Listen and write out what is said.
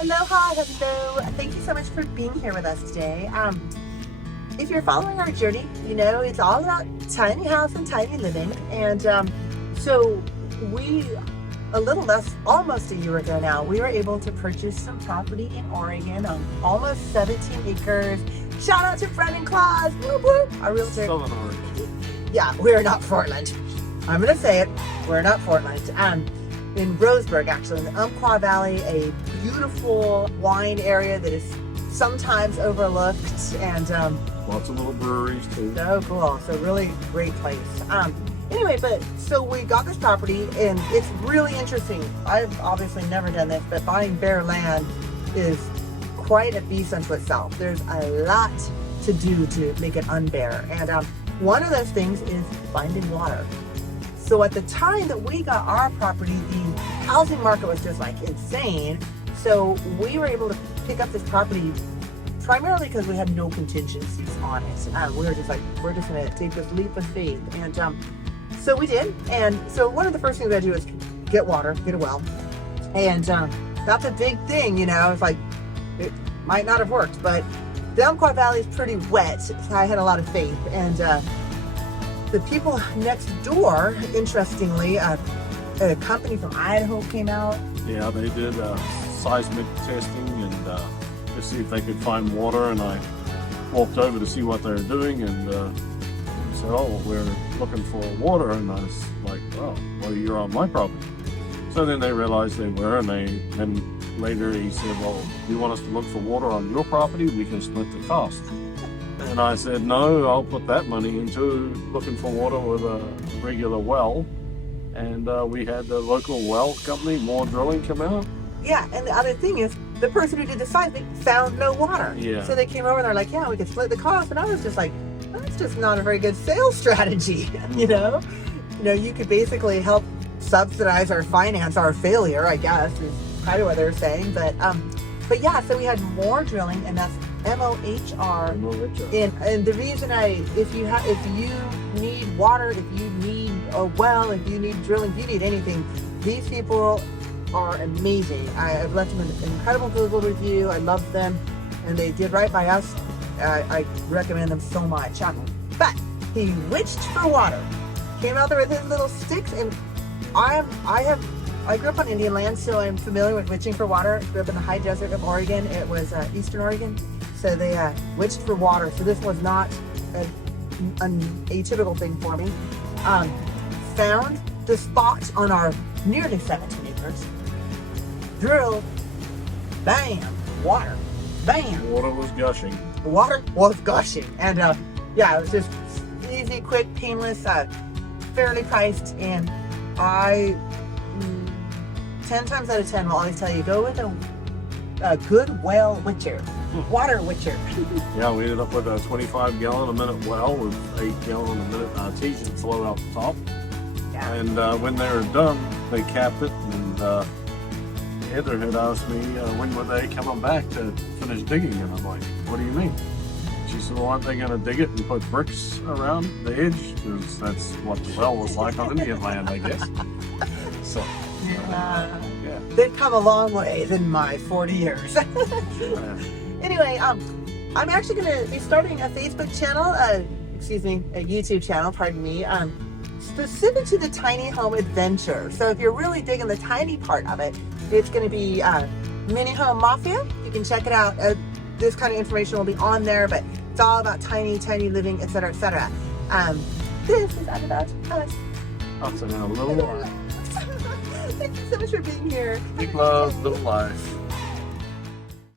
Aloha, hello. Thank you so much for being here with us today. If you're following our journey, you know it's all about tiny house and tiny living. And so we, a little less, almost a year ago now, we were able to purchase some property in Oregon on almost 17 acres. Shout out to Brendan Claus, whoop whoop, our realtor. Southern Oregon. Yeah, we're not Portland. I'm gonna say it, we're not Portland. In Roseburg, actually, in the Umpqua Valley, a beautiful wine area that is sometimes overlooked, and Lots of little breweries too. so cool. So really great place. Anyway, but so we got this property, and it's really interesting. I've obviously never done this, but buying bare land is quite a beast unto itself. There's a lot to do to make it unbare, and one of those things is finding water. So at the time that we got our property, the housing market was just like insane. So we were able to pick up this property primarily because we had no contingencies on it. We were just like, we're just going to take this leap of faith. And so we did. And so one of the first things I do is get water, get a well. And that's a big thing, you know. It's like, it might not have worked, but the Umpqua Valley is pretty wet. So I had a lot of faith. And the people next door, interestingly, a company from Idaho came out. Yeah, they did seismic testing and to see if they could find water, and I walked over to see what they were doing, and said, "Oh, we're looking for water," and I was like, "Oh, well, you're on my property." So then they realized they were, and then later he said, "Well, you want us to look for water on your property? We can split the cost." And I said, "No, I'll put that money into looking for water with a regular well." And we had the local well company, MOHR Drilling, come out. Yeah, and the other thing is, the person who did the seismic found no water. Yeah. So they came over and they're like, "Yeah, we could split the cost." And I was just like, that's just not a very good sales strategy, you know? You know, you could basically help subsidize or finance our failure, I guess, is kind of what they're saying. But yeah, so we had MOHR Drilling, and that's MOHR. And the reason if you need water, if you need a well, if you need drilling, if you need anything, these people are amazing. I've left them an incredible Google review. I love them, and they did right by us. I recommend them so much. But he witched for water. Came out there with his little sticks, and I grew up on Indian land, so I'm familiar with witching for water. I grew up in the high desert of Oregon. It was Eastern Oregon. So they witched for water. So this was not an atypical thing for me. Found the spot on our nearly 17 acres. Drilled. Bam. Water. Bam. Water was gushing. Water was gushing. And yeah, it was just easy, quick, painless, fairly priced. And 10 times out of 10 will always tell you, go with a good well witcher. Water witcher. Yeah, we ended up with a 25 gallon a minute well with 8 gallon a minute artesian flow out the top. Yeah. And when they were done, they capped it, and Heather had asked me when were they coming back to finish digging, and I'm like, what do you mean? She said, well, aren't they going to dig it and put bricks around the edge? Because that's what the well was like on Indian land, I guess. So, yeah. They've come a long way in my 40 years. Anyway, I'm actually going to be starting a Facebook channel, a YouTube channel, pardon me, specific to the tiny home adventure. So if you're really digging the tiny part of it, it's going to be Mini Home Mafia. You can check it out. This kind of information will be on there, but it's all about tiny living, etc., etc. This is all about us. Us in our little life. Thank you so much for being here. Big love, little life.